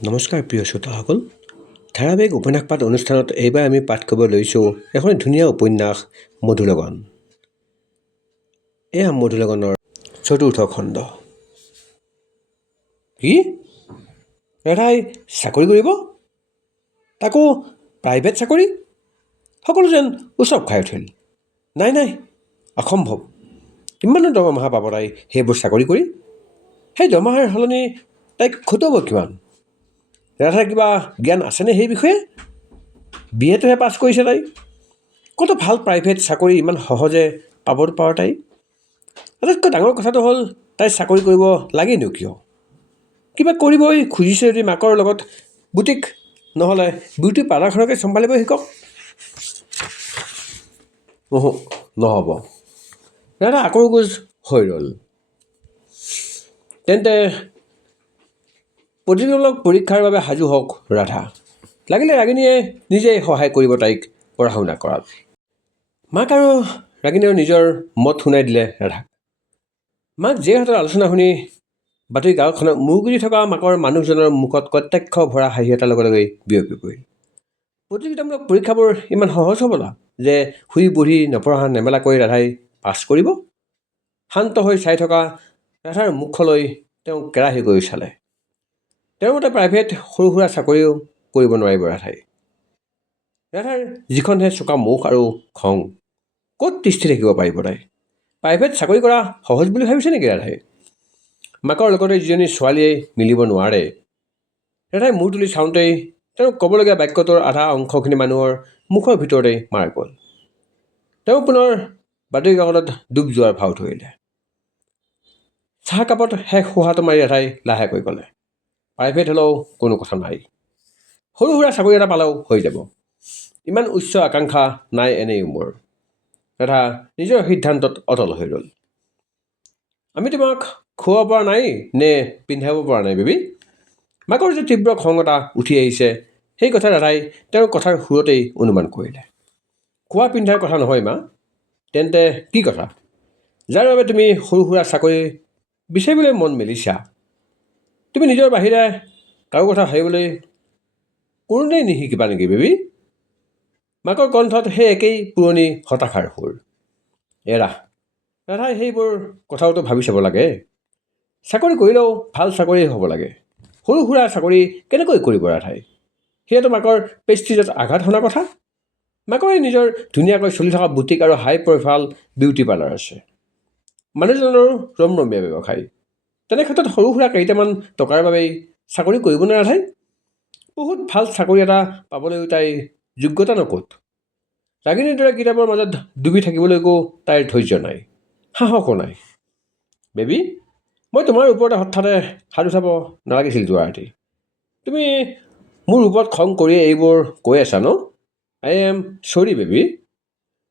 নমস্কাৰ প্ৰিয় শ্ৰোতাসকল। ধাৰাবাহিক উপন্যাস পাঠ অনুষ্ঠানত এইবাৰ আমি পাঠ কৰিব লৈছোঁ এখন ধুনীয়া উপন্যাস মধুলগন। এয়া মধুলগনৰ চতুৰ্থ খণ্ড। কি ৰাধাই চাকৰি কৰিব, তাকো প্ৰাইভেট চাকৰি? সকলো যেন উৎসৱ খাই উঠিল। নাই নাই, অসম্ভৱ। কিমানো দৰমহা পাব তাই সেইবোৰ চাকৰি কৰি? সেই দৰমহাৰ সলনি তাইক খুটাব কিমান? ৰাধাৰ কিবা জ্ঞান আছেনে সেই বিষয়ে? বিএটোহে পাছ কৰিছে তাই। কত ভাল প্ৰাইভেট চাকৰি ইমান সহজে পাব পাৰে তাই? আটাইতকৈ ডাঙৰ কথাটো হ'ল তাই চাকৰি কৰিব লাগেনো কিয়? কিবা কৰিবই খুজিছে যদি মাকৰ লগত বুটিক নহ'লে বিউটি পাৰ্লাৰখনকে চম্ভালিব শিকক। নহ'ব। ৰাধা আকৰগোজ হৈ ৰ'ল। তেন্তে প্ৰতিযোগিতামূলক পৰীক্ষাৰ বাবে সাজু হওক ৰাধা। লাগিলে ৰাগিনীয়ে নিজেই সহায় কৰিব তাইক পঢ়া শুনা কৰাত। মাক আৰু ৰাগিনীয়েও নিজৰ মত শুনাই দিলে ৰাধাক। মাক জীয়েকহঁতৰ আলোচনা শুনি বাতৰি কাকতখনত মূৰগুৰি থকা মাকৰ মানুহজনৰ মুখত কটাক্ষ ভৰা হাঁহি এটাৰ লগে লগে বিয়পি পৰিল। প্ৰতিযোগিতামূলক পৰীক্ষাবোৰ ইমান সহজ হ'বলা যে শুই বহি নপঢ়া নেমেলাকৈ ৰাধাই পাছ কৰিব? শান্ত হৈ চাই থকা ৰাধাৰ মুখলৈ তেওঁ কেৰাহীকৈ চালে। তেওঁৰ মতে প্ৰাইভেট সৰু সুৰা চাকৰিও কৰিব নোৱাৰিব ৰাধাই। ৰাধাৰ যিখনহে চোকা মুখ আৰু খং, ক'ত তিষ্ঠি থাকিব পাৰিব তাই? প্ৰাইভেট চাকৰি কৰা সহজ বুলি ভাবিছে নেকি ৰাধাই? মাকৰ লগতে যিজনী ছোৱালীয়ে মিলিব নোৱাৰে। ৰাধাই মূৰ তুলি চাওঁতেই তেওঁ ক'বলগীয়া বাক্যটোৰ আধা অংশখিনি মানুহৰ মুখৰ ভিতৰতেই মাৰ গ'ল। তেওঁ পুনৰ বাতৰি কাকতত ডুব যোৱাৰ ভাও ধৰিলে। চাহকাপত শেষ সোহাটো মাৰি ৰাধাই লাহেকৈ ক'লে, প্ৰাইভেট হ'লেও কোনো কথা নাই। সৰু সুৰা চাকৰি এটা পালেও হৈ যাব। ইমান উচ্চ আকাংক্ষা নাই এনেই মোৰ। ৰাধা নিজৰ সিদ্ধান্তত অটল হৈ ৰ'ল। আমি তোমাক খুৱাব পৰা নাই নে পিন্ধাব পৰা নাই বেবী? মাকৰ যে তীব্ৰ খং এটা উঠি আহিছে সেই কথা ৰাধাই তেওঁৰ কথাৰ সুৰতেই অনুমান কৰিলে। খোৱা পিন্ধাৰ কথা নহয় মা। তেন্তে কি কথা? যাৰ বাবে তুমি সৰু সুৰা চাকৰি বিচাৰিবলৈ মন মেলিছা, তুমি নিজৰ বাহিৰে কাৰো কথা ভাবিবলৈ কোনোদিনেই নিশিকিবা নেকি বেবী? মাকৰ কণ্ঠত সেই একেই পুৰণি হতাশাৰ সুৰ। এৰা, ৰাধাই সেইবোৰ কথাওতো ভাবি চাব লাগে। চাকৰি কৰিলেও ভাল চাকৰি হ'ব লাগে। সৰু সুৰা চাকৰি কেনেকৈ কৰিব ৰাধাই? সেয়াতো মাকৰ প্ৰেষ্টিজত আঘাত সনা কথা। মাকৰে নিজৰ ধুনীয়াকৈ চলি থকা বুটিক আৰু হাই প্ৰফাইল বিউটি পাৰ্লাৰ আছে। মানুহজনৰো ৰমৰমীয়া ব্যৱসায়। তেনে ক্ষেত্ৰত সৰু সুৰা কেইটামান টকাৰ বাবেই চাকৰি কৰিব নে ৰাধাই? বহুত ভাল চাকৰি এটা পাবলৈও তাইৰ যোগ্যতা নক'ত। ৰাগিনীৰ দৰে কিতাপৰ মাজত ডুবি থাকিবলৈকো তাইৰ ধৈৰ্য নাই, সাহসো নাই। বেবী, মই তোমাৰ ওপৰতে হঠাতে হাত উঠাব নালাগিছিল যোৱা ৰাতি। তুমি মোৰ ওপৰত খং কৰি এইবোৰ কৈ আছা ন? আই এম চৰি বেবী।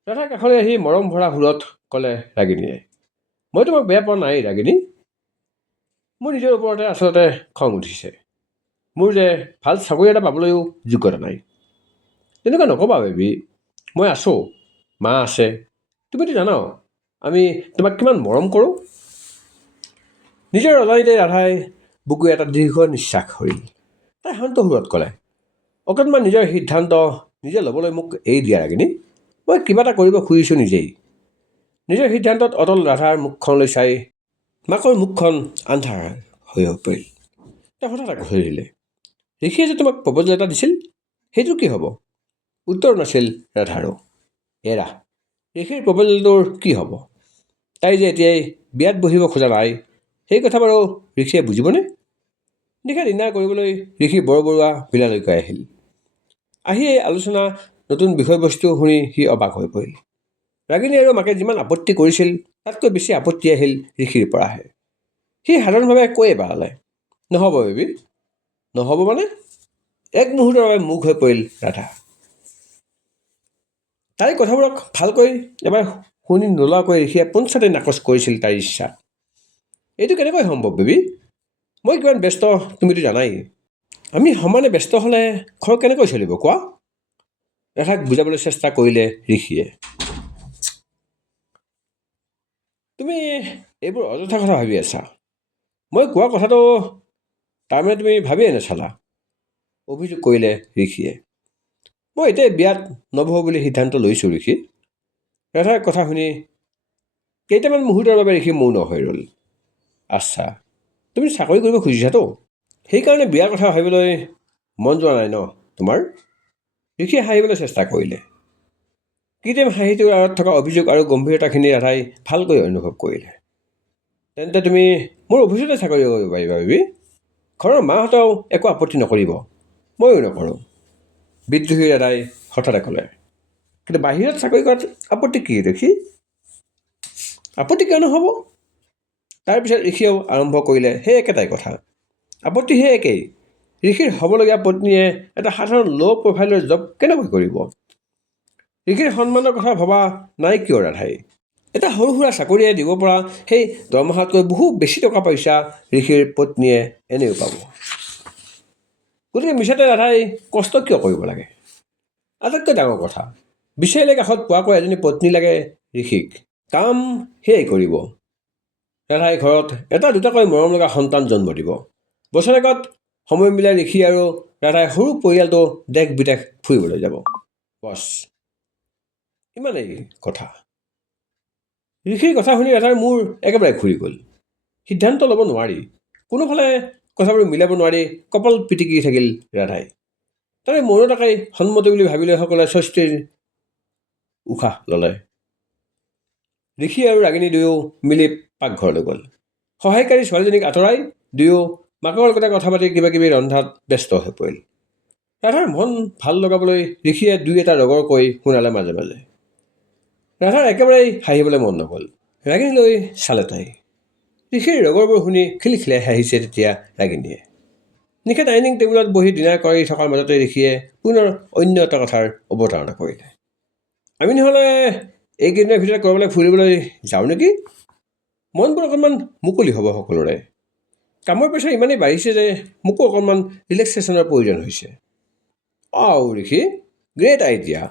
ৰাধাৰ কাষলৈ আহি মৰম ভৰা সুৰত ক'লে ৰাগিনীয়ে। মই তোমাক বেয়া পোৱা নাই ৰাগিনী। মোৰ নিজৰ ওপৰতে আচলতে খং উঠিছে। মোৰ যে ভাল চাকৰি এটা পাবলৈও যোগ্যতা নাই। তেনেকুৱা নক'বা বেবী। মই আছোঁ, মা আছে। তুমিতো জানা আমি তোমাক কিমান মৰম কৰোঁ। নিজৰ অজানিতে ৰাধাই বুকুৱে এটা দীৰ্ঘ নিশ্বাস সৰিল। তাই শান্ত সুৰত ক'লে, অকণমান নিজৰ সিদ্ধান্ত নিজে ল'বলৈ মোক এৰি দিয়া ৰাগিনী। মই কিবা এটা কৰিব খুজিছোঁ নিজেই। নিজৰ সিদ্ধান্তত অটল ৰাধাৰ মুখখনলৈ চাই মাকৰ মুখখন আন্ধাৰ হৈ পৰিল। তেওঁ হঠাৎ আগুৰি দিলে। ঋষিয়ে যে তোমাক প্ৰপ'জেল এটা দিছিল, সেইটো কি হ'ব? উত্তৰ নাছিল ৰাধাৰো। এৰা, ঋষিৰ প্ৰপ'জেলটোৰ কি হ'ব? তাই যে এতিয়াই বিয়াত বহিব খোজা নাই, সেই কথা বাৰু ঋষিয়ে বুজিবনে? নিশা ডিনাৰ কৰিবলৈ ঋষি বৰবৰুৱা ভিলালৈকে আহিল। আহি এই আলোচনা নতুন বিষয়বস্তু শুনি সি অবাক হৈ পৰিল। ৰাগিনী আৰু মাকে যিমান আপত্তি কৰিছিল তাতকৈ বেছি আপত্তি আহিল ঋষিৰ পৰাহে। সি সাধাৰণভাৱে কৈয়ে পেলালে, নহ'ব বেবী। নহ'ব মানে? এক মুহূৰ্তৰ বাবে মুখ হৈ পৰিল ৰাধা। তাইৰ কথাবোৰক ভালকৈ এবাৰ শুনি নোলোৱাকৈ ঋষিয়ে পোনছাতে নাকচ কৰিছিল তাইৰ ইচ্ছা। এইটো কেনেকৈ সম্ভৱ বেবী? মই কিমান ব্যস্ত তুমিতো জানাই। আমি সমানে ব্যস্ত হ'লে ঘৰ কেনেকৈ চলিব কোৱা? ৰাধাক বুজাবলৈ চেষ্টা কৰিলে ঋষিয়ে। তুমি এইবোৰ অযথা কথা ভাবি আছা। মই কোৱা কথাটো তাৰমানে তুমি ভাবিয়ে নাচালা। অভিযোগ কৰিলে ঋষিয়ে। মই এতিয়া বিয়াত নবহো বুলি সিদ্ধান্ত লৈছোঁ ঋষি। ৰাধাৰ কথা শুনি কেইটামান মুহূৰ্তৰ বাবে ঋষি মৌন হৈ ৰ'ল। আচ্ছা, তুমি চাকৰি কৰিব খুজিছাতো, সেইকাৰণে বিয়াৰ কথা ভাবিবলৈ মন যোৱা নাই ন তোমাৰ? ঋষিয়ে হাঁহিবলৈ চেষ্টা কৰিলে। কৃত্ৰিম হাঁহিটোৰ আঁৰত থকা অভিযোগ আৰু গম্ভীৰতাখিনি ৰাধাই ভালকৈ অনুভৱ কৰিলে। তেন্তে তুমি মোৰ অফিচতে চাকৰি কৰিব পাৰিবা বেবী। ঘৰৰ মাহঁতেও একো আপত্তি নকৰিব, ময়ো নকৰোঁ, বিদ্ৰোহী ৰাধাই হঠাতে ক'লে। কিন্তু বাহিৰত চাকৰি কৰাত আপত্তি কি ঋষি? আপত্তি কিয় নহ'ব? তাৰপিছত ঋষিয়েও আৰম্ভ কৰিলে সেই একেটাই কথা। আপত্তি সেই একেই। ঋষিৰ হ'বলগীয়া পত্নীয়ে এটা সাধাৰণ ল' প্ৰফাইলৰ জব কেনেকৈ কৰিব? ঋষিৰ সন্মানৰ কথা ভবা নাই কিয় ৰাধাই? এটা সৰু সুৰা চাকৰিয়ে দিব পৰা সেই দৰমহাতকৈ বহু বেছি টকা পইচা ঋষিৰ পত্নীয়ে এনেও পাব। গতিকে মিছাতে ৰাধাই কষ্ট কিয় কৰিব লাগে? আটাইতকৈ ডাঙৰ কথা, বিচাৰিলে কাষত পোৱাকৈ এজনী পত্নী লাগে ঋষিক। কাম সেয়াই কৰিব। ৰাধাই ঘৰত এটা দুটাকৈ মৰম লগা সন্তান জন্ম দিব। বছৰেকত সময় মিলাই ঋষি আৰু ৰাধাই সৰু পৰিয়ালটো দেশ বিদেশ ফুৰিবলৈ যাব। বছ, ইমানেই কথা। ঋষিৰ কথা শুনি ৰাধাৰ মূৰ একেবাৰে ঘূৰি গ'ল। সিদ্ধান্ত ল'ব নোৱাৰি, কোনোফালে কথাবোৰ মিলাব নোৱাৰি কপাল পিটিকি থাকিল ৰাধাই। তাৰে মৌনতাকেই সন্মতি বুলি ভাবিলে সকলোৱে স্বস্তিৰ উশাহ ল'লে। ঋষি আৰু ৰাগিনী দুয়ো মিলি পাকঘৰলৈ গ'ল। সহায়কাৰী ছোৱালীজনীক আঁতৰাই দুয়ো মাকৰ লগতে কথা পাতি কিবা কিবি ৰন্ধাত ব্যস্ত হৈ পৰিল। ৰাধাৰ মন ভাল লগাবলৈ ঋষিয়ে দুই এটা ৰগৰ কৈ শুনালে মাজে মাজে। ৰাধাৰ একেবাৰেই হাঁহিবলৈ মন নগ'ল। ৰাগিনীলৈ চালে তাই। ঋষিৰ ৰগৰবোৰ শুনি খিলখিলাই হাঁহিছে তেতিয়া ৰাগিনীয়ে। নিশা ডাইনিং টেবুলত বহি ডিনাৰ কৰি থকাৰ মাজতে ঋষিয়ে পুনৰ অন্য এটা কথাৰ অৱতাৰণা কৰিলে। আমি নহ'লে এইকেইদিনৰ ভিতৰত ক'ৰবালৈ ফুৰিবলৈ যাওঁ নেকি? মনবোৰ অকণমান মুকলি হ'ব সকলোৰে। কামৰ প্ৰেছাৰ ইমানেই বাঢ়িছে যে মোকো অকণমান ৰিলেক্সেশ্যনৰ প্ৰয়োজন হৈছে। ঋষি, গ্ৰেট আইডিয়া,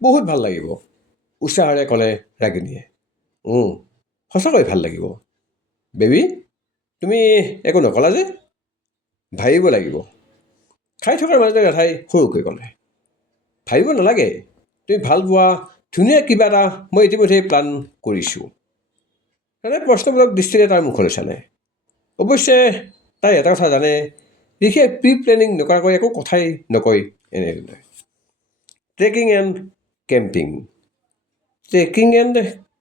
বহুত ভাল লাগিব, উৎসাহেৰে ক'লে ৰাগিনীয়ে। সঁচাকৈ ভাল লাগিব। বেবী, তুমি একো নকলা যে? ভাবিব লাগিব। খাই থকাৰ মাজতে ৰাধাই সৰুকৈ ক'লে। ভাবিব নালাগে, তুমি ভাল পোৱা ধুনীয়া কিবা এটা মই ইতিমধ্যেই প্লান কৰিছোঁ। ৰাধাই প্ৰশ্নমূলক দৃষ্টিৰে তাৰ মুখলৈ চালে। অৱশ্যে তাই এটা কথা জানে, ঋষিয়ে প্ৰি প্লেনিং নকৰাকৈ একো কথাই নকয় এনেদৰে। Trekking and camping. Trekking and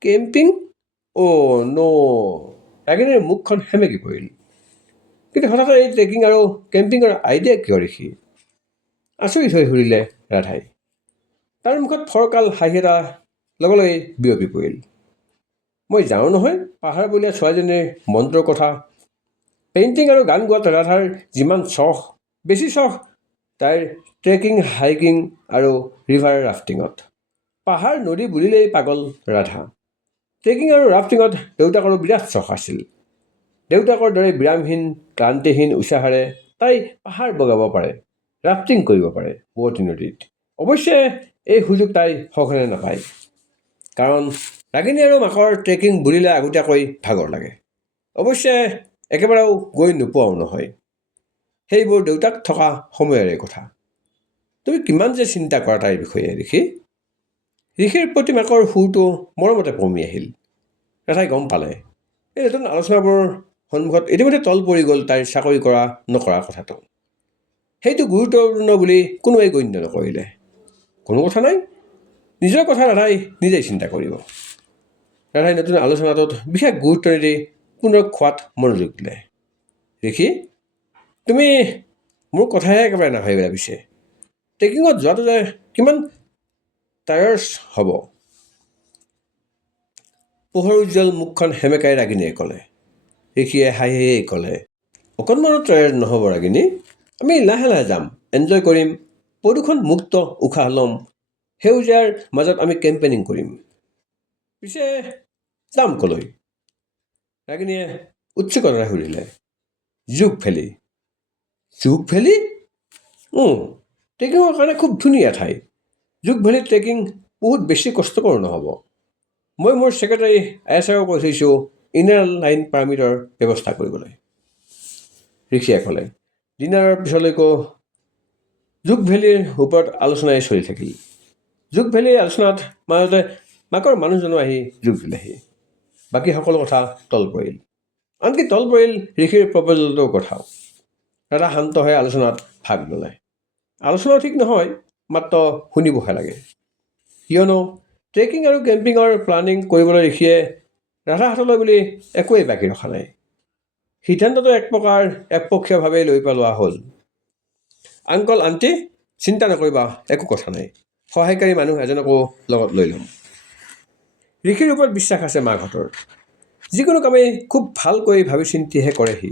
camping? ৰাগিনীৰ মুখখন সেমেকি পৰিল। কিন্তু হঠাতে এই ট্ৰেকিং আৰু কেম্পিঙৰ আইডিয়া কিয় ঋষি? আচৰিত হৈ সুধিলে ৰাধাই। তাৰ মুখত ফৰকাল হাঁহি এটা লগে লগে বিয়পি পৰিল। মই জানো নহয় পাহাৰবলীয়া ছোৱালীজনীৰ মন্ত্ৰৰ কথা। পেইণ্টিং আৰু গান গোৱাত ৰাধাৰ যিমান চখ, বেছি চখ তাইৰ ট্ৰেকিং, হাইকিং আৰু ৰিভাৰ ৰাফটিঙত। পাহাৰ নদী বুলিলেই পাগল ৰাধা। ট্ৰেকিং আৰু ৰাফটিঙত দেউতাকৰো বিৰাট চখ আছিল। দেউতাকৰ দৰে বিৰামহীন ক্লান্তিহীন উৎসাহেৰে তাই পাহাৰ বগাব পাৰে, ৰাফটিং কৰিব পাৰে বোৱতী নদীত। অৱশ্যে এই সুযোগ তাই সঘনে নাপায়, কাৰণ ৰাগিনী আৰু মাকৰ ট্ৰেকিং বুলিলে আগতীয়াকৈ ভাগৰ লাগে। অৱশ্যে একেবাৰেও গৈ নোপোৱাও নহয়। সেইবোৰ দেউতাক থকা সময়ৰে কথা। তুমি কিমান যে চিন্তা কৰা তাইৰ বিষয়ে ঋষি? ঋষিৰ প্ৰতি মাকৰ সুৰটো মৰমতে পমি আহিল। ৰাধাই গম পালে এই নতুন আলোচনাবোৰৰ সন্মুখত ইতিমধ্যে তল পৰি গ'ল তাইৰ চাকৰি কৰা নকৰা কথাটো। সেইটো গুৰুত্বপূৰ্ণ বুলি কোনোৱে গণ্য নকৰিলে। কোনো কথা নাই, নিজৰ কথা ৰাধাই নিজেই চিন্তা কৰিব। ৰাধাই নতুন আলোচনাটোত বিশেষ গুৰুত্ব নিদি পুনৰ খোৱাত মনোযোগ দিলে। ঋষি, তুমি মোৰ কথাহে একেবাৰে নাভাবিলা পিছে। ট্ৰেকিঙত যোৱাটো যে কিমান টায়াৰ্ছ হ'ব। পোহৰ উজ্জ্বল মুখখন সেমেকাই ৰাগিনীয়ে ক'লে। ঋষিয়ে হাঁহি হাঁহি ক'লে, অকণমানো টায়াৰ্ড নহ'ব ৰাগিনী। আমি লাহে লাহে যাম, এনজয় কৰিম, প্ৰদূষণ মুক্ত উশাহ ল'ম, সেউজীয়াৰ মাজত আমি কেম্পেইনিং কৰিম। পিছে যাম ক'লৈ? ৰাগিনীয়ে উৎসুকতাৰে সুধিলে। জুক ভেলী। জুক ভেলী? ট্ৰেকিঙৰ কাৰণে খুব ধুনীয়া ঠাই। জুক ভেলী ট্ৰেকিং বহুত বেছি কষ্টকৰ নহ'ব। মই মোৰ ছেক্ৰেটাৰী ISRক কৈ থৈছোঁ ইনাৰ লাইন পাৰ্মিটৰ ব্যৱস্থা কৰিবলৈ। ঋষিয়ে ক'লে। ডিনাৰৰ পিছলৈকো জুক ভেলীৰ ওপৰত আলোচনাই চলি থাকিল। জুক ভেলীৰ আলোচনাত মাজতে মাকৰ মানুহজনো আহি যোগ দিলেহি। বাকী সকলো কথা তল পৰিল। আনকি তল পৰিল ঋষিৰ প্ৰপ'জেলটোৰ কথাও। ৰাধা শান্ত হৈ আলোচনাত ভাগ ল'লে। আলোচনাও ঠিক নহয়, মাত্ৰ শুনিবহে লাগে। কিয়নো ট্ৰেকিং আৰু কেম্পিঙৰ প্লানিং কৰিবলৈ ঋষিয়ে ৰাধাৰ হাতলৈ বুলি একোৱেই বাকী ৰখা নাই। সিদ্ধান্তটো এক প্ৰকাৰ একপক্ষীয়ভাৱে লৈ পেলোৱা হ'ল। আংকল আণ্টি, চিন্তা নকৰিবা, একো কথা নাই, সহায়কাৰী মানুহ এজনকো লগত লৈ ল'ম। ঋষিৰ ওপৰত বিশ্বাস আছে মাকহঁতৰ। যিকোনো কামেই খুব ভালকৈ ভাবি চিন্তিহে কৰে সি।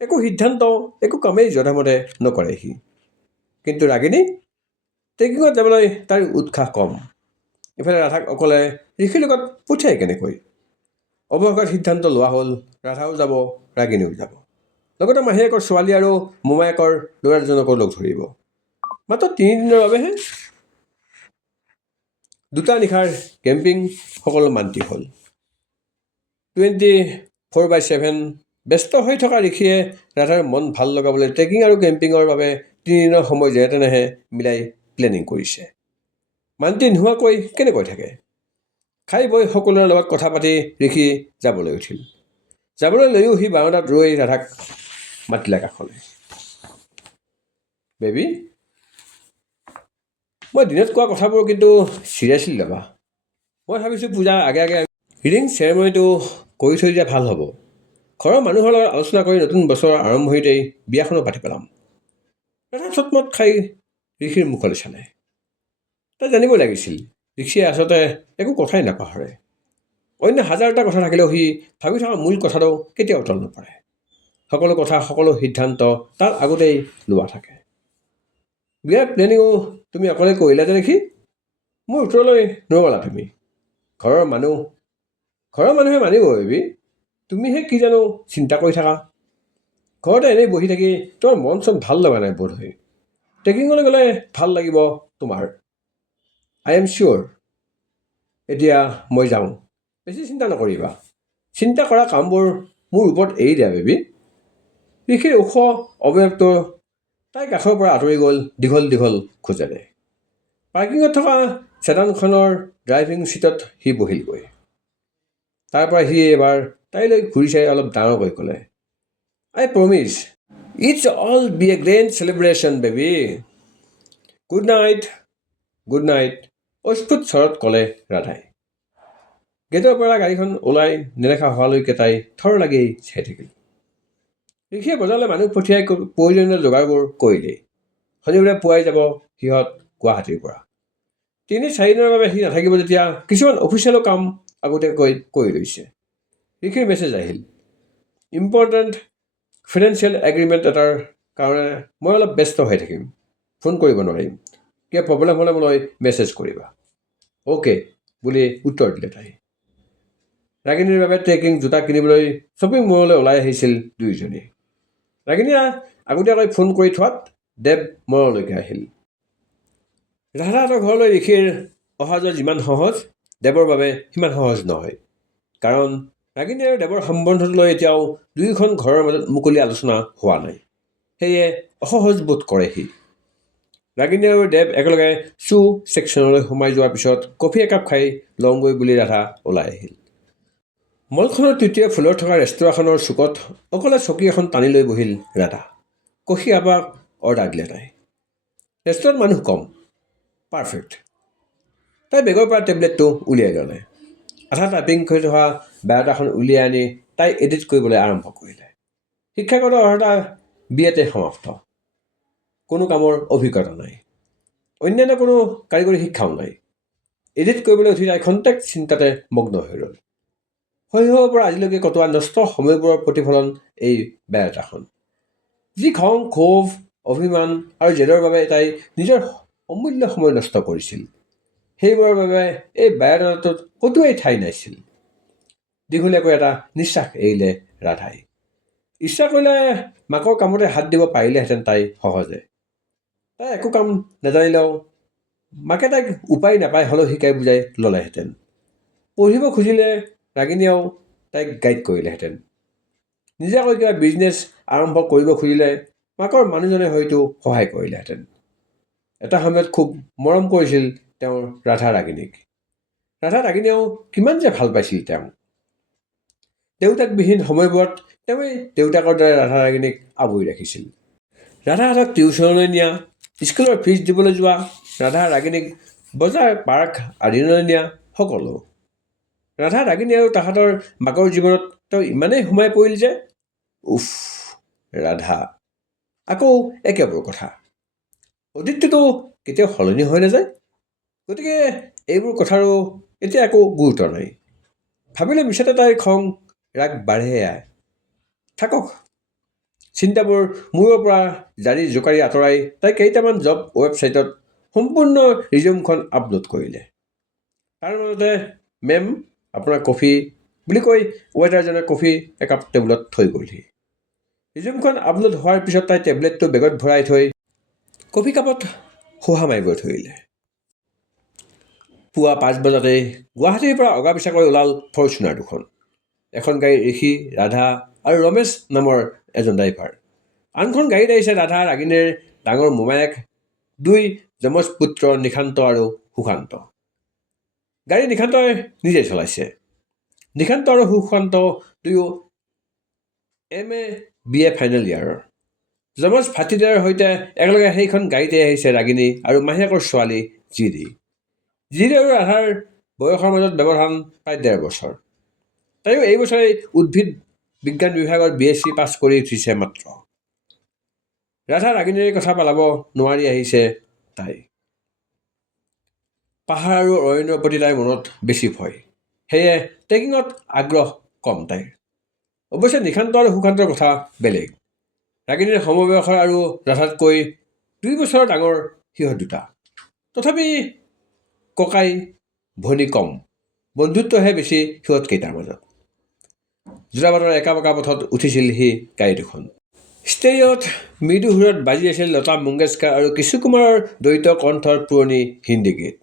একো সিদ্ধান্ত, একো কামেই যধে-মধে নকৰে সি। কিন্তু ৰাগিনী, ট্ৰেকিঙত যাবলৈ তাৰ উৎসাহ কম। ইফালে ৰাধাক অকলে ঋষিৰ লগত পঠিয়াই কেনেকৈ? অৱশেষত সিদ্ধান্ত লোৱা হ'ল, ৰাধাও যাব, ৰাগিনীও যাব। লগতে মাহীয়েকৰ ছোৱালী আৰু মোমায়েকৰ ল'ৰা দুজনকো লগ ধৰিব। মাত্ৰ 3 দিনৰ বাবেহে। 2টা নিশাৰ কেম্পিং সকলো মান্তি হ'ল। 24/7 ব্যস্ত হৈ থকা ঋষিয়ে ৰাধাৰ মন ভাল লগাবলৈ ট্ৰেকিং আৰু কেম্পিঙৰ বাবে 3 দিনৰ সময় যেনে তেনেহে মিলাই প্লেনিং কৰিছে। মান্তি নোহোৱাকৈ কেনেকৈ থাকে? খাই বৈ সকলোৰে লগত কথা পাতি ঋষি যাবলৈ উঠিল। যাবলৈ লৈও সি বাৰান্দাত ৰৈ ৰাধাক মাতিলে কাষলৈ। বেবী, মই দিনত কোৱা কথাবোৰ কিন্তু চিৰিয়াছলি ল'বা। মই ভাবিছোঁ পূজাৰ আগে আগে ৰিং চেৰেমনিটো কৰি থৈ দিয়া ভাল হ'ব। ঘৰৰ মানুহৰ লগত আলোচনা কৰি নতুন বছৰৰ আৰম্ভণিতেই বিয়াখনো পাতি পেলাম। ৰাধা চটমট খাই ঋষিৰ মুখলৈ চালে। তাই জানিব লাগিছিল, ঋষিয়ে আচলতে একো কথাই নাপাহৰে। অন্য হাজাৰটা কথা থাকিলেও সি ভাবি থকা মূল কথাটো কেতিয়াও তল নপৰে। সকলো কথা, সকলো সিদ্ধান্ত তাৰ আগতেই লোৱা থাকে। বিয়াৰ প্লেনিঙো তুমি অকলে কৰিলা যে ঋষি? মোৰ উত্তৰলৈ নগ'লা তুমি। ঘৰৰ মানুহে মানিব বেবী। তুমিহে কি জানো চিন্তা কৰি থাকা। ঘৰতে এনেই বহি থাকি তোমাৰ মন চন ভাল লগা নাই বোধ হয়। ট্ৰেকিঙলৈ গ'লে ভাল লাগিব তোমাৰ। I am cheer. এতিয়া মই যাওঁ, বেছি চিন্তা নকৰিবা। চিন্তা কৰা কামবোৰ মোৰ ওপৰত এৰি দিয়া বেবী। ঋষিৰ ওখ অৱয়ৱটো তাই কাষৰ পৰা আঁতৰি গ'ল দীঘল দীঘল খোজেৰে। পাৰ্কিঙত থকা ছেডানখনৰ ড্ৰাইভিং ছিটত সি বহিলগৈ। তাৰ পৰা সি এবাৰ তাইলৈ ঘূৰি চাই অলপ ডাঙৰকৈ ক'লে, I promise, it's all be a grand celebration baby. Good night, good night, অস্ফুট স্বৰত ক'লে ৰাধাই। গেটৰ পৰা গাড়ীখন ওলাই নেদেখা হোৱালৈকে তাই থৰ লাগি চাই থাকিল। ঋষিয়ে বজাৰলৈ মানুহ পঠিয়াই প্ৰয়োজনীয় যোগাৰবোৰ কৰিলেই। শনিবাৰে পুৱাই যাব সিহঁত গুৱাহাটীৰ পৰা। 3-4 দিনৰ বাবে সি নাথাকিব যেতিয়া কিছুমান অফিচিয়েলো কাম আগতীয়াকৈ কৰি লৈছে। ঋষিৰ মেছেজ আহিল, ইম্পৰ্টেণ্ট ফাইনেন্সিয়েল এগ্ৰিমেণ্ট এটাৰ কাৰণে মই অলপ ব্যস্ত হৈ থাকিম, ফোন কৰিব নোৱাৰিম। কিবা প্ৰব্লেম হ'লে মোলৈ মেছেজ কৰিবা। অ'কে বুলি উত্তৰ দিলে তাই। ৰাগিনীৰ বাবে ট্ৰেকিং জোতা কিনিবলৈ শ্বপিং মললৈ ওলাই আহিছিল দুয়োজনে। ৰাগিনীয়ে আগতীয়াকৈ ফোন কৰি থোৱাত দেৱ মললৈকে আহিল। ৰাধাহঁতৰ ঘৰলৈ ঋষিৰ অহা যোৱা যিমান সহজ, দেৱৰ বাবে সিমান সহজ নহয়। কাৰণ ৰাগিনী আৰু দেৱৰ সম্বন্ধটো লৈ এতিয়াও দুয়োখন ঘৰৰ মাজত মুকলি আলোচনা হোৱা নাই। সেয়ে অসহজ বোধ কৰে সি। ৰাগিনী আৰু দেৱ একেলগে শ্বু ছেকশ্যনলৈ সোমাই যোৱাৰ পিছত কফি একাপ খাই লওঁগৈ বুলি ৰাধা ওলাই আহিল। মলখনৰ 3য় ফ্ল'ৰত থকা ৰেষ্টুৰাখনৰ চুকত অকলে চকী এখন টানি লৈ বহিল ৰাধা। কফি এপাক অৰ্ডাৰ দিলে তাই। ৰেষ্টুৰেণ্ট মানুহ কম, পাৰফেক্ট। তাই বেগৰ পৰা টেবলেটটো উলিয়াই ল'লে। আধা টাইপিং কৰি থকা বায়'ডাটাখন উলিয়াই আনি তাই এডিট কৰিবলৈ আৰম্ভ কৰিলে। শিক্ষাগত অৰ্হতা BA সমাপ্ত। কোনো কামৰ অভিজ্ঞতা নাই। অন্যান্য কোনো কাৰিকৰী শিক্ষাও নাই। এডিট কৰিবলৈ উঠি তাই খন্তেক চিন্তাতে মগ্ন হৈ ৰ'ল। শৈশৱৰ পৰা আজিলৈকে কটোৱা নষ্ট সময়বোৰৰ প্ৰতিফলন এই বায়'ডাটাখন। যি খং, ক্ষোভ, অভিমান আৰু জেদৰ বাবে তাই নিজৰ অমূল্য সময় নষ্ট কৰিছিল, সেইবোৰৰ বাবে এই বায়'ডাটাটোত ক'তোৱেই ঠাই নাছিল। দীঘলীয়াকৈ এটা নিশ্বাস এৰিলে ৰাধাই। ইচ্ছা কৰিলে মাকৰ কামতে হাত দিব পাৰিলেহেঁতেন তাই সহজে। তাই একো কাম নাজানিলেও মাকে তাইক উপায় নাপায় হ'লেও শিকাই বুজাই ল'লেহেঁতেন। পঢ়িব খুজিলে ৰাগিনীয়েও তাইক গাইড কৰিলেহেঁতেন। নিজাকৈ কিবা বিজনেছ আৰম্ভ কৰিব খুজিলে মাকৰ মানুহজনে হয়তো সহায় কৰিলেহেঁতেন। এটা সময়ত খুব মৰম কৰিছিল তেওঁৰ ৰাধা ৰাগিনীক। ৰাধা ৰাগিনীয়েও কিমান যে ভাল পাইছিল তেওঁক। দেউতাকবিহীন সময়বোৰত তেওঁই দেউতাকৰ দৰে ৰাধা ৰাগিনীক আৱৰি ৰাখিছিল। ৰাধাহঁতক টিউচনলৈ নিয়া, স্কুলৰ ফিজ দিবলৈ যোৱা, ৰাধা ৰাগিনীক বজাৰ পাৰ্ক আদিলৈ নিয়া, সকলো। ৰাধা ৰাগিনী আৰু তাহাঁতৰ মাকৰ জীৱনত তেওঁ ইমানেই সোমাই পৰিল যে উফ, ৰাধা আকৌ একেবোৰ কথা। অতীতটোতো কেতিয়াও সলনি হৈ নাযায়। গতিকে এইবোৰ কথাৰো এতিয়া একো গুৰুত্ব নাই। ভাবিলে মিছাতে তাইৰ খং ৰাগ বাঢ়ে থাকক। চিন্তাবোৰ মূৰৰ পৰা জাৰি জোকাৰি আঁতৰাই তাই কেইটামান জব ৱেবছাইটত সম্পূৰ্ণ ৰিজিউমখন আপলোড কৰিলে। তাৰ মাজতে মেম আপোনাৰ কফি বুলি কৈ ৱেটাৰজনে কফি একাপ টেবুলত থৈ গ'লহি। ৰিজিউমখন আপলোড হোৱাৰ পিছত তাই টেবলেটটো বেগত ভৰাই থৈ কফি কাপত শোহা মাৰিব ধৰিলে। পুৱা 5 বজাতেই গুৱাহাটীৰ পৰা অগা-পিছাকৈ ওলাল ফৰ্চুনাৰ দুখন। এখন গাড়ীত ঋষি, ৰাধা আৰু ৰমেশ নামৰ এজন ড্ৰাইভাৰ। আনখন গাড়ীত আহিছে ৰাধা ৰাগিনীৰ ডাঙৰ মোমায়েক, 2 যমজ পুত্ৰ নিশান্ত আৰু সুশান্ত। গাড়ী নিশান্তই নিজেই চলাইছে। নিশান্ত আৰু সুশান্ত দুয়ো MA BA ফাইনেল ইয়াৰৰ। যমজ ভাতৃদ্বয়ৰ সৈতে একেলগে সেইখন গাড়ীতে আহিছে ৰাগিনী আৰু মাহীয়েকৰ ছোৱালী জিৰি। জিৰি আৰু ৰাধাৰ বয়সৰ মাজত ব্যৱধান প্ৰায় 1.5 বছৰ। তাইও এই বছৰে উদ্ভিদ বিজ্ঞান বিভাগৰ BSc পাছ কৰি উঠিছে মাত্ৰ। ৰাধা ৰাগিনীৰ কথা পেলাব নোৱাৰি আহিছে তাই। পাহাৰ আৰু অৰণ্যৰ প্ৰতি তাইৰ মনত বেছি ভয়। সেয়ে ট্ৰেকিঙত আগ্ৰহ কম তাইৰ। অৱশ্যে নিশান্ত আৰু সুশান্তৰ কথা বেলেগ। ৰাগিনীৰ সমবয়সৰ আৰু ৰাধাতকৈ 2 বছৰৰ ডাঙৰ সিহঁত দুটা। তথাপি ককাই ভনী কম, বন্ধুত্বহে বেছি সিহঁত কেইটাৰ মাজত। যোৰাবাটৰ একা-বেকা পথত উঠিছিল সি গাড়ী দুখন। ষ্টেৰিঅ'ত মৃদু সুৰত বাজি আছিল লতা মংগেশকাৰ আৰু কিশোৰ কুমাৰৰ দ্বৈত কণ্ঠৰ পুৰণি হিন্দী গীত।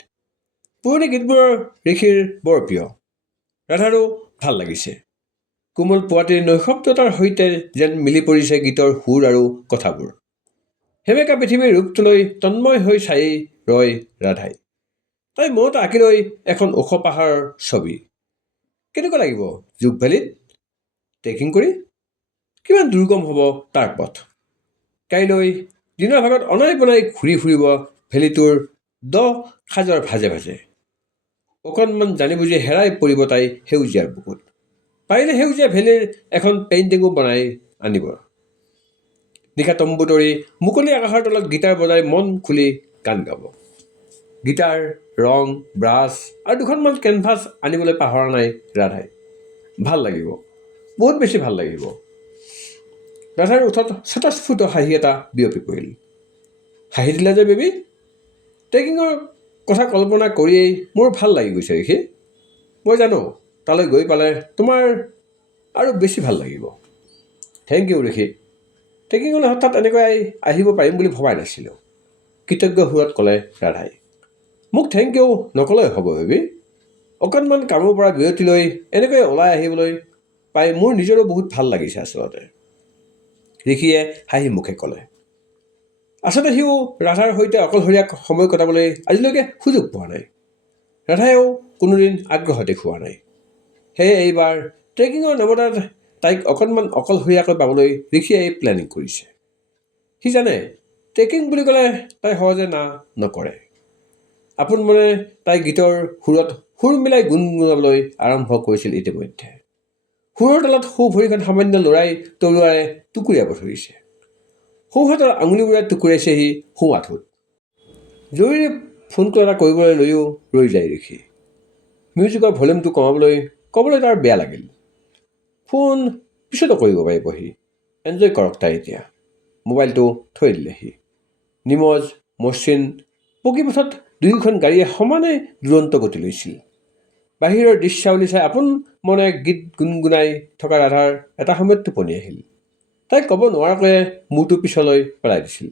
পুৰণি গীতবোৰৰ ঋষিৰ বৰ প্ৰিয়। ৰাধাৰো ভাল লাগিছে। কোমল পোৱাতিৰ নৈশব্দতাৰ সৈতে যেন মিলি পৰিছে গীতৰ সুৰ আৰু কথাবোৰ। সেমেকা পৃথিৱীৰ ৰূপটোলৈ তন্ময় হৈ চাই ৰয় ৰাধাই। তাই মনত আঁকি লৈ এখন ওখ পাহাৰৰ ছবি। কেনেকুৱা লাগিব জুক ভেলীত ট্ৰেকিং কৰি? কিমান দুৰ্গম হ'ব তাৰ পথ? কাইলৈ দিনৰ ভাগত অনাই বনাই ঘূৰি ফুৰিব ভেলীটোৰ দ খাজৰ ভাজে ভাজে। অকণমান জানি বুজি হেৰাই পৰিব তাই সেউজীয়াৰ বুকুত। পাৰিলে সেউজীয়া ভেলীৰ এখন পেইণ্টিঙো বনাই আনিব। নিশা তম্বু তৰি মুকলি আকাশৰ তলত গীটাৰ বজাই মন খুলি গান গাব। গীটাৰ, ৰং, ব্ৰাছ আৰু 2খনমান কেনভাছ আনিবলৈ পাহৰা নাই ৰাধাই। ভাল লাগিব, বহুত বেছি ভাল লাগিব। ৰাধাৰ ওঠত স্বতঃস্ফূৰ্ত হাঁহি এটা বিয়পি পৰিল। হাঁহি দিলে যে বেবী? ট্ৰেকিঙৰ কথা কল্পনা কৰিয়েই মোৰ ভাল লাগি গৈছে ঋষি। মই জানো তালৈ গৈ পালে তোমাৰ আৰু বেছি ভাল লাগিব। থেংক ইউ ঋষি। ট্ৰেকিঙলৈ হঠাৎ এনেকৈ আহিব পাৰিম বুলি ভবাই নাছিলোঁ, কৃতজ্ঞ সুৰত ক'লে ৰাধাই। মোক থেংক ইউ নক'লেও হ'ব বেবী। অকণমান কামৰ পৰা বিৰতি লৈ এনেকৈ ওলাই আহিবলৈ পাই মোৰ নিজৰো বহুত ভাল লাগিছে আচলতে, ঋষিয়ে হাঁহি মুখে ক'লে। আচলতে সিও ৰাধাৰ সৈতে অকলশৰীয়া সময় কটাবলৈ আজিলৈকে সুযোগ পোৱা নাই। ৰাধায়েও কোনোদিন আগ্ৰহ দেখুওৱা নাই। সেয়ে এইবাৰ ট্ৰেকিঙৰ নামত তাইক অকণমান অকলশৰীয়াকৈ পাবলৈ ঋষিয়ে এই প্লেনিং কৰিছে। সি জানে ট্ৰেকিং বুলি ক'লে তাই সহজে না নকৰে। আপোন মনে তাই গীতৰ সুৰত সুৰ মিলাই গুণগুণাবলৈ আৰম্ভ কৰিছিল ইতিমধ্যে। সুৰৰ তলত সোঁ ভৰিখন সামান্য লৰাই তলুৱাৰে টুকুৰিয়াব ধৰিছে। সোঁহাতৰ আঙুলিবোৰে টুকুৰাইছে সি সোঁ আঁঠুত। জৰুৰী ফোন কল এটা কৰিবলৈ লৈও ৰৈ যায় ঋষি। মিউজিকৰ ভলিউমটো কমাবলৈ ক'বলৈ তাৰ বেয়া লাগিল। ফোন পিছতো কৰিব পাৰিব সি। এনজয় কৰক তাই এতিয়া। মোবাইলটো থৈ দিলে সি। নিমজ, মসৃণ পকীপথত 2খন গাড়ীয়ে সমানে দুৰন্ত গতি লৈছিল। বাহিৰৰ দৃশ্যাৱলী চাই আপোন মনে গীত গুণগুণাই থকা ৰাধাৰ এটা সময়ত টোপনি আহিল। তাই ক'ব নোৱাৰাকৈয়ে মূৰটো পিছলৈ পেলাই দিছিল।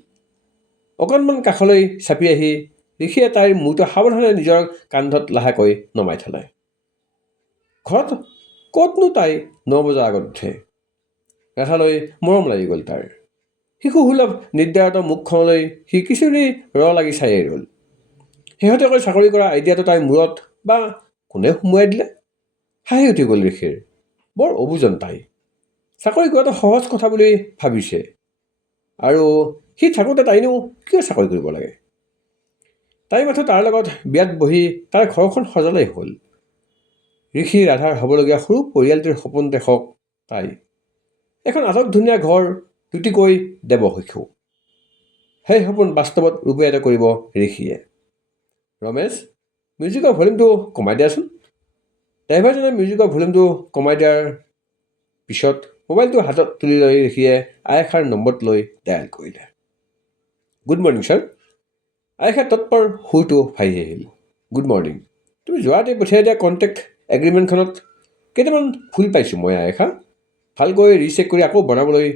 অকণমান কাষলৈ চাপি আহি ঋষিয়ে তাইৰ মূৰটো সাৱধানে নিজৰ কান্ধত লাহেকৈ নমাই থলে। ঘৰত ক'তনো তাই 9 বজাৰ আগত উঠে। ৰাধালৈ মৰম লাগি গ'ল তাৰ। শিশুসুলভ নিৰ্ধাৰিত মুখখনলৈ সি কিছুদিন লাগি চায়েই ৰ'ল। শেহতীয়াকৈ চাকৰি কৰা আইডিয়াটো তাইৰ মূৰত বা কোনে সুমুৱাই দিলে? হাঁহি উঠি গ'ল ঋষিৰ। বৰ অবুজন তাই। চাকৰি কৰাটো সহজ কথা বুলি ভাবিছে, আৰু সি থাকোঁতে তাইনো কিয় চাকৰি কৰিব লাগে? তাই মাথো তাৰ লগত বিয়াত বহি তাৰ ঘৰখন সজালেই হ'ল। ঋষি ৰাধাৰ হ'বলগীয়া সৰু পৰিয়ালটোৰ সপোন দেখক তাই। এখন আটক ধুনীয়া ঘৰ, দুটিকৈ দেৱশিশু। সেই সপোন বাস্তৱত ৰূপায়িত কৰিব ঋষিয়ে। ৰমেশ, মিউজিকৰ ভলিউমটো কমাই দিয়াচোন। ড্ৰাইভাৰজনে মিউজিকৰ ভলিউমটো কমাই দিয়াৰ পিছত মোবাইলটো হাতত তুলি লৈ ঋষিয়ে আয়েশাৰ নম্বৰটো লৈ ডায়েল কৰিলে। Good morning sir. আয়েশাৰ তৎপৰ সুৰটো ভাহি আহিল। Good morning. তুমি যোৱা ৰাতি পঠিয়াই দিয়া কণ্টেক্ট এগ্ৰিমেণ্টখনত কেইটামান ভুল পাইছোঁ মই আয়েশা। ভালকৈ ৰিচেক কৰি আকৌ বনাবলৈ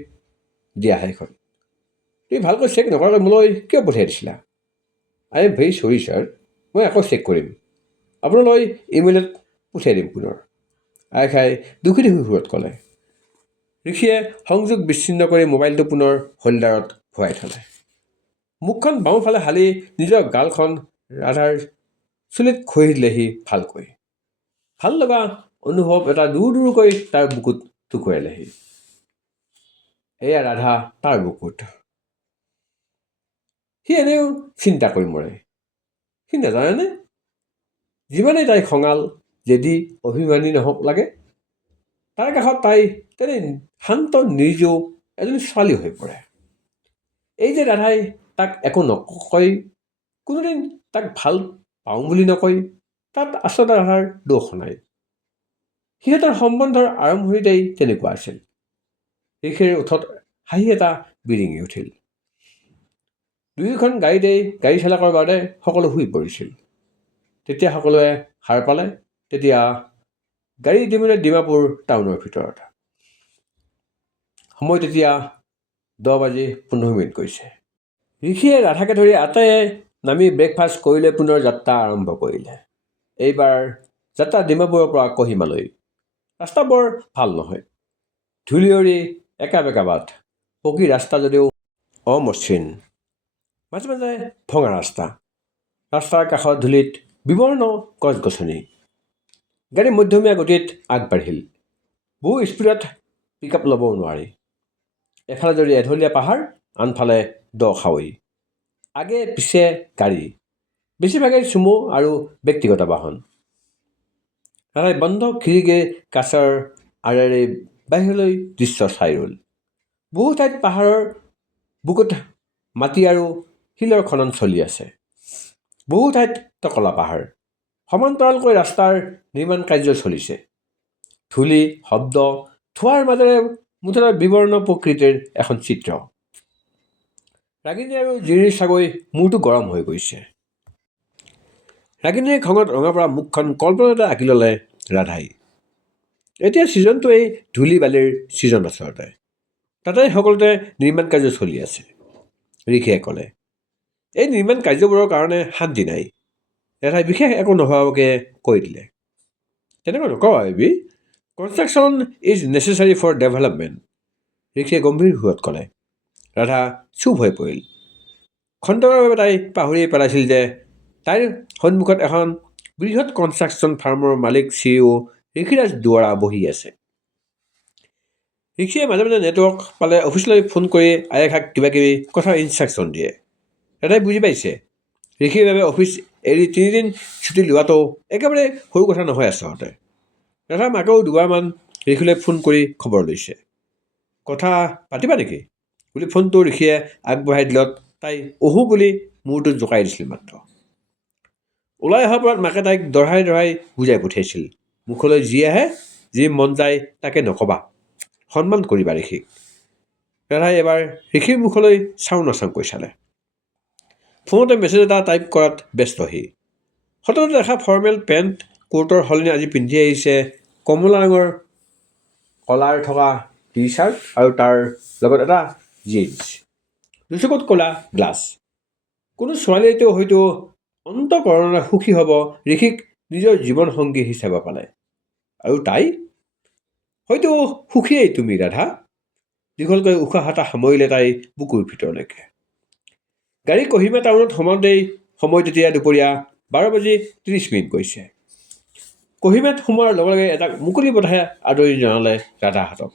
দিয়া সেইখন। তুমি ভালকৈ চেক নকৰাকৈ মোলৈ কিয় পঠিয়াই দিছিলা? আই এম ভেৰি চৰি ছাৰ। মই আকৌ চেক কৰিম। আপোনালৈ ইমেইলত পঠিয়াই দিম পুনৰ, আয়েশাই দুখী দুখী সুৰত ক'লে। ঋষিয়ে সংযোগ বিচ্ছিন্ন কৰি মোবাইলটো পুনৰ হোল্ডাৰত ভৰাই থ'লে। মুখখন বাওঁফালে হালি নিজৰ গালখন ৰাধাৰ চুলিত ঘঁহি দিলেহি ভালকৈ। ভাল লগা অনুভৱ এটা দূৰ দূৰকৈ তাৰ বুকুত টুকুৰালেহি। এয়া ৰাধা তাৰ বুকুত। সি এনেও চিন্তা কৰি মৰে। সি নাজানেনে? যিমানেই তাই খঙাল, জেদী, অভিমানী নহওক লাগে, তাৰ কাষত তাই তেনে শান্ত নিৰ্জীৱ এজনী ছোৱালী হৈ পৰে। এই যে ৰাধাই তাক একো নকয়, কোনোদিন তাক ভাল পাওঁ বুলি নকয়, তাত আচলতে ৰাধাৰ দোষ নাই। সিহঁতৰ সম্বন্ধৰ আৰম্ভণিতেই তেনেকুৱা আছিল। ঋষিৰ ওঠত হাঁহি এটা বিৰিঙি উঠিল। দুয়োখন গাড়ীতেই গাড়ী চালকৰ বাবে সকলো শুই পৰিছিল। তেতিয়া সকলোৱে সাৰ পালে। তেতিয়া গাড়ী ইতিমধ্যে ডিমাপুৰ টাউনৰ ভিতৰত। সময় তেতিয়া 10:15 গৈছে। ঋষিয়ে ৰাধাকে ধৰি আটাইয়ে নামি ব্ৰেকফাষ্ট কৰিলে পুনৰ যাত্ৰা আৰম্ভ কৰিলে। এইবাৰ যাত্ৰা ডিমাপুৰৰ পৰা কহিমালৈ। ৰাস্তা বৰ ভাল নহয়। ধূলিয়ৰি একা বেকা বাট, পকী ৰাস্তা যদিও অমসৃণ। মাজে মাজে ভঙা ৰাস্তা। ৰাস্তাৰ কাষৰ ধূলিত বিবৰ্ণ গছ গছনি। গাড়ী মধ্যমীয়া গতিত আগবাঢ়িল। বহু স্পীডত পিক আপ ল'বও নোৱাৰি। এফালে যদি এঢলীয়া পাহাৰ, আনফালে দ খাৱৈ। আগে পিছে গাড়ী, বেছিভাগেই চুমু আৰু ব্যক্তিগত বাহন। ৰাধাই বন্ধ খিৰিকীৰ কাছৰ আঁৰেৰে বাহিৰলৈ দৃশ্য চাই ৰ'ল। বহু ঠাইত পাহাৰৰ বুকুত মাটি আৰু শিলৰ খনন চলি আছে। বহু ঠাইত টকলা পাহাৰ। সমান্তৰালকৈ ৰাস্তাৰ নিৰ্মাণ কাৰ্য চলিছে। ধূলি, শব্দ, ধোঁৱাৰ মাজেৰে মুঠতে বিবৰ্ণ প্ৰকৃতিৰ এখন চিত্ৰ। ৰাগিনী আৰু জিৰিৰ চাগৈ মূৰটো গৰম হৈ গৈছে। ৰাগিনীৰ খঙত ৰঙা পৰা মুখখন কল্পনাতে আঁকি ল'লে ৰাধাই। এতিয়া ছিজনটো এই ধূলি বালিৰ ছিজন আচলতে। তাতে সকলোতে নিৰ্মাণ কাৰ্য চলি আছে, ঋষিয়ে ক'লে। এই নিৰ্মাণ কাৰ্যবোৰৰ কাৰণে শান্তি নাই, ৰাধাই বিশেষ একো নভবাকৈ কৈ দিলে। তেনেকৈ নকওঁ আইবি। Construction is necessary for development, ঋষিয়ে গম্ভীৰ সুৰত ক'লে। ৰাধা চুপ হৈ পৰিল। খন্তেকৰ বাবে তাই পাহৰিয়ে পেলাইছিল যে তাইৰ সন্মুখত এখন বৃহৎ কনষ্ট্ৰাকশ্যন ফাৰ্মৰ মালিক CEO ঋষিৰাজ দুৱৰা বহি আছে। ঋষিয়ে মাজে মাজে নেটৱৰ্ক পালে অফিচলৈ ফোন কৰি আয়েশাক কিবা কিবি কথাৰ ইনষ্ট্ৰাকশ্যন দিয়ে। ৰাধাই বুজি পাইছে, ঋষিৰ বাবে অফিচ এৰি 3 দিন ছুটি লোৱাটো একেবাৰে সৰু কথা নহয় আচলতে। ৰাধাৰ মাকেও দুবাৰমান ঋষিলৈ ফোন কৰি খবৰ লৈছে। কথা পাতিবা নেকি বুলি ফোনটো ঋষিয়ে আগবঢ়াই দিলত তাই অহু বুলি মূৰটোত জোকাই দিছিল মাত্ৰ। ওলাই অহাৰ পৰত মাকে তাইক দঢ়াই দঢ়াই বুজাই পঠিয়াইছিল, মুখলৈ যি আহে, যি মন যায় তাকে নক'বা, সন্মান কৰিবা ঋষিক। ৰাধাই এবাৰ ঋষিৰ মুখলৈ চাওঁ নাচাওঁকৈ চালে। ফোনতে মেছেজ এটা টাইপ কৰাত ব্যস্ত সি। সততে দেখা ফৰ্মেল পেণ্ট কোৰ্টৰ সলনি আজি পিন্ধি আহিছে কমলা ৰঙৰ কলাৰ থকা টি চাৰ্ট আৰু তাৰ লগত এটা জিন্স। দুচকুত ক'লা গ্লাছ। কোনো ছোৱালীয়েতো হয়তো অন্তঃকৰণে সুখী হ'ব ঋষিক নিজৰ জীৱন সংগী হিচাপে পালে। আৰু তাই হয়তো সুখীয়েই তুমি ৰাধা। দীঘলকৈ উশাহ এটা সামৰিলে তাই বুকুৰ ভিতৰলৈকে। গাড়ী কহিমা টাউনত সোমাওঁতেই সময় তেতিয়া দুপৰীয়া 12:30 গৈছে। কহিমাত সোমোৱাৰ লগে লগে এটা মুকলি বতাহে আদৰি জনালে ৰাধাহঁতক।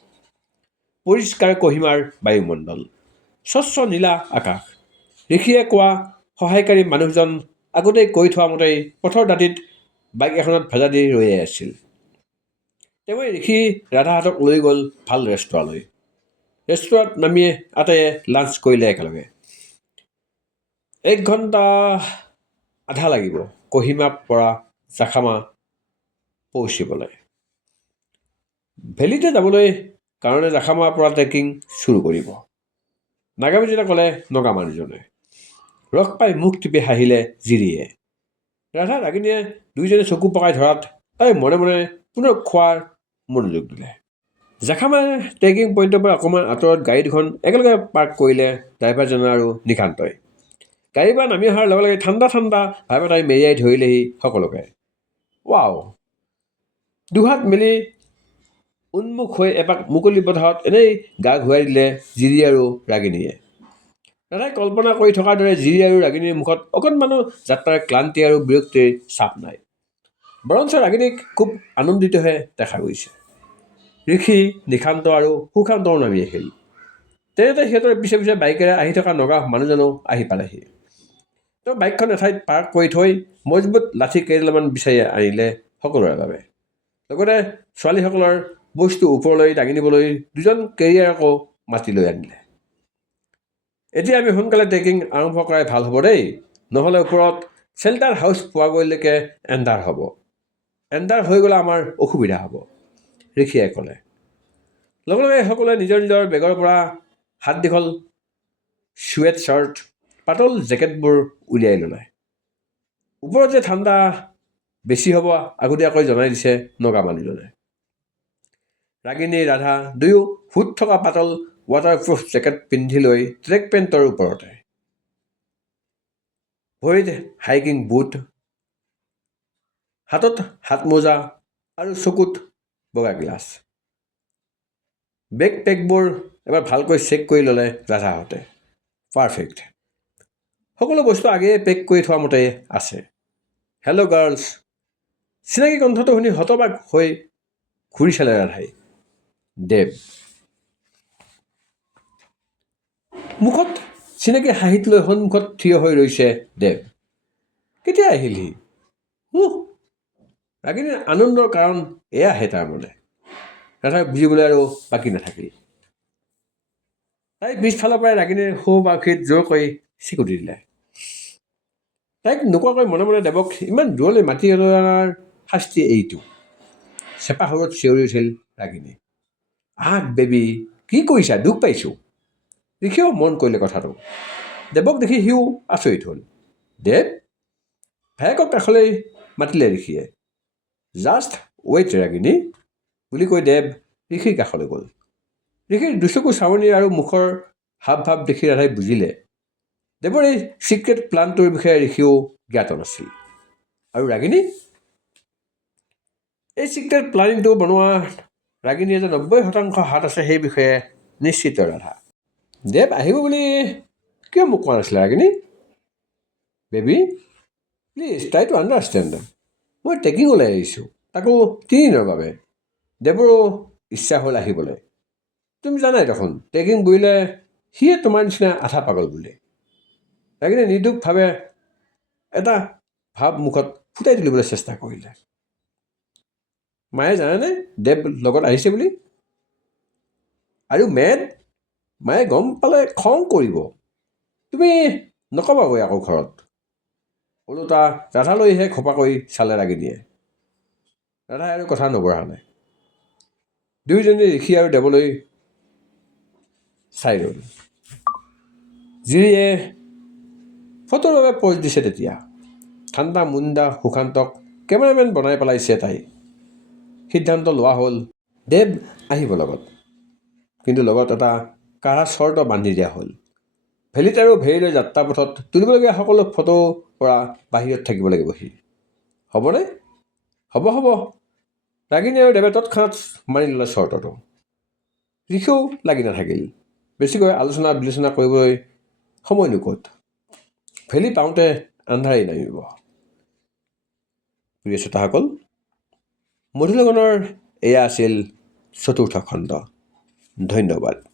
পৰিষ্কাৰ কহিমাৰ বায়ুমণ্ডল, স্বচ্ছ নীলা আকাশ। ঋষিয়ে কোৱা সহায়কাৰী মানুহজন আগতেই কৈ থোৱা মতেই পথৰ দাঁতিত বাইক এখনত ভেজা দি ৰৈয়ে আছিল। তেওঁৱে ঋষি ৰাধাহঁতক লৈ গ'ল ভাল ৰেষ্টুৰালৈ। ৰেষ্টুৰাত নামিয়ে আটাইয়ে লাঞ্চ কৰিলে একেলগে। 1 ঘণ্টা আধা লাগিব কহিমাৰ পৰা জাখামা পৌঁছিবলৈ। ভেলীতে যাবলৈ কাৰণে জাখামাৰ পৰা ট্ৰেকিং চুৰু কৰিব। নাগামিজিতে ক'লে নগা মানুহজনে। ৰস পাই মুখ টিপি হাঁহিলে জিৰিয়ে। ৰাধা ৰাগিনীয়ে দুয়োজনে চকু পকাই ধৰাত তাই মনে মনে পুনৰ খোৱাৰ মনোযোগ দিলে। জাখামাৰ ট্ৰেকিং পইণ্টৰ পৰা অকণমান আঁতৰত গাড়ী দুখন একেলগে পাৰ্ক কৰিলে ড্ৰাইভাৰজনে আৰু নিশান্তই। গাড়ীৰ পৰা নামি অহাৰ লগে লগে ঠাণ্ডা ঠাণ্ডা ভাৱ এটাই মেৰিয়াই ধৰিলেহি সকলোকে। ৱাও! দুহাত মেলি উন্মুখ হৈ এপাক মুকলি বতাহত এনেই গা ঘূৰাই দিলে জিৰি আৰু ৰাগিনীয়ে। ৰাধাই কল্পনা কৰি থকাৰ দৰে জিৰি আৰু ৰাগিনীৰ মুখত অকণমানো যাত্ৰাৰ ক্লান্তি আৰু বিৰক্তিৰ চাপ নাই। বৰঞ্চ ৰাগিনীক খুব আনন্দিতহে দেখা গৈছে। ঋষি, নিশান্ত আৰু সুশান্তও নামি আহিল। তেনেতে সিহঁতৰ পিছে পিছে বাইকেৰে আহি থকা নগা মানুহজনো আহি পালেহি। তেওঁ বাইকখন এঠাইত পাৰ্ক কৰি থৈ মজবুত লাঠি কেইডালমান বিচাৰি আনিলে সকলোৰে বাবে। লগতে ছোৱালীসকলৰ বস্তু ওপৰলৈ দাঙি নিবলৈ দুজন কেৰিয়াৰকো মাতি লৈ আনিলে। এতিয়া আমি সোনকালে ট্ৰেকিং আৰম্ভ কৰাই ভাল হ'ব দেই, নহ'লে ওপৰত শ্বেল্টাৰ হাউচ পোৱাগৈলৈকে এন্ধাৰ হ'ব। এন্ধাৰ হৈ গ'লে আমাৰ অসুবিধা হ'ব, ঋষিয়ে ক'লে। লগে লগে সকলোৱে নিজৰ নিজৰ বেগৰ পৰা হাত দীঘল ছুৱেট শ্বাৰ্ট, পাতল জেকেটবোৰ উলিয়াই ল'লে। ওপৰত যে ঠাণ্ডা বেছি হ'ব আগতীয়াকৈ জনাই দিছে নগা মানুহজনে। ৰাগিনী, ৰাধা দুয়ো হুড থকা পাতল ৱাটাৰপ্ৰুফ জেকেট পিন্ধি লৈ ট্ৰেক পেণ্টৰ ওপৰতে। ভৰিত হাইকিং বুট, হাতত হাতমোজা আৰু চকুত বগা গ্লাছ। বেকপেকবোৰ এবাৰ ভালকৈ চেক কৰি ল'লে ৰাধাহঁতে। পাৰফেক্ট। সকলো বস্তু আগেয়ে পেক কৰি থোৱা মতে আছে। Hello' girls. চিনাকি কণ্ঠটো শুনি হতবাক হৈ ঘূৰি চালে ৰাধাই। দেৱ। মুখত চিনাকি হাঁহিত লৈ সন্মুখত থিয় হৈ ৰৈছে দেৱ। কেতিয়া আহিলহি? ৰাগিনীৰ আনন্দৰ কাৰণ এয়াহে তাৰমানে। ৰাধাই বুজিবলৈ আৰু বাকী নাথাকিল। তাই পিছফালৰ পৰাই ৰাগিনীৰ সোঁবাউসীত জোৰ কৰি চিকুটি দিলে। তাইক নোকোৱাকৈ মনে মনে দেৱক ইমান দূৰলৈ মাতি অনাৰ শাস্তি এইটো। চেপা সুৰত চিঞৰি উঠিল ৰাগিনী। আহ বেবী, কি কৰিছা? দুখ পাইছোঁ। ঋষিয়েও মন কৰিলে কথাটো। দেৱক দেখি সিও আচৰিত হ'ল। দেৱ? ভায়েকক কাষলৈ মাতিলে ঋষিয়ে। জাষ্ট ৱেইট ৰাগিনী বুলি কৈ দেৱ ঋষিৰ কাষলৈ গ'ল। ঋষিৰ দুচকু চাৱনি আৰু মুখৰ হাৱ ভাৱ দেখি ৰাধাই বুজিলে দেৱৰ এই চিক্ৰেট প্লানটোৰ বিষয়ে ঋষিও জ্ঞাত নাছিল। আৰু ৰাগিনী? এই চিক্ৰেট প্লানিংটো বনোৱা ৰাগিনীয়ে যে 90% হাত আছে সেই বিষয়ে নিশ্চিত ৰাধা। দেৱ আহিব বুলি কিয় মোক কোৱা নাছিলে Ragini? Baby please try to understand. মই ট্ৰেকিঙলৈ আহিছোঁ, তাকো 3 দিনৰ বাবে। দেৱৰো ইচ্ছা হ'ল আহিবলৈ। তুমি জানাই দেখোন ট্ৰেকিং বুলিলে সিয়ে তোমাৰ নিচিনা আধা পাগল বুলি। ৰাগিনীয়ে নিৰ্দোষভাৱে এটা ভাৱ মুখত ফুটাই তুলিবলৈ চেষ্টা কৰিলে। মায়ে জানেনে দেৱ লগত আহিছে বুলি? আৰু মেড? মায়ে গম পালে খং কৰিব। তুমি নক'বাগৈ আকৌ ঘৰত। ওলোটা ৰাধালৈহে খপাকৈ চালে ৰাগিনীয়ে। ৰাধাই আৰু কথা নবঢ়ালে। দুয়োজনে ঋষি আৰু দেৱলৈ চাই ৰ'ল। জিৰিয়ে ফটোৰ বাবে প'জ দিছে তেতিয়া। ঠাণ্ডা মুণ্ডা সুশান্তক কেমেৰামেন বনাই পেলাইছে তাই। সিদ্ধান্ত লোৱা হ'ল দেৱ আহিব লগত, কিন্তু লগত এটা কাঢ়া চৰ্ত বান্ধি দিয়া হ'ল। ভেলীত আৰু ভেলীলৈ যাত্ৰাপথত তুলিবলগীয়া সকলো ফটোৰ পৰা বাহিৰত থাকিব লাগিব সি। হ'বনে? হ'ব। ৰাগিনী আৰু দেৱে তৎক্ষণাত মানি ল'লে চৰ্তটো। ঋষিও লাগি নাথাকিল। বেছিকৈ আলোচনা বিলোচনা কৰিবলৈ সময় নোকত। ভেলি পাওঁতে আন্ধাৰেই নামিব। প্ৰিয় শ্ৰোতাসকল, মধুৰ লগনৰ এয়া আছিল ৪ৰ্থ খণ্ড। ধন্যবাদ।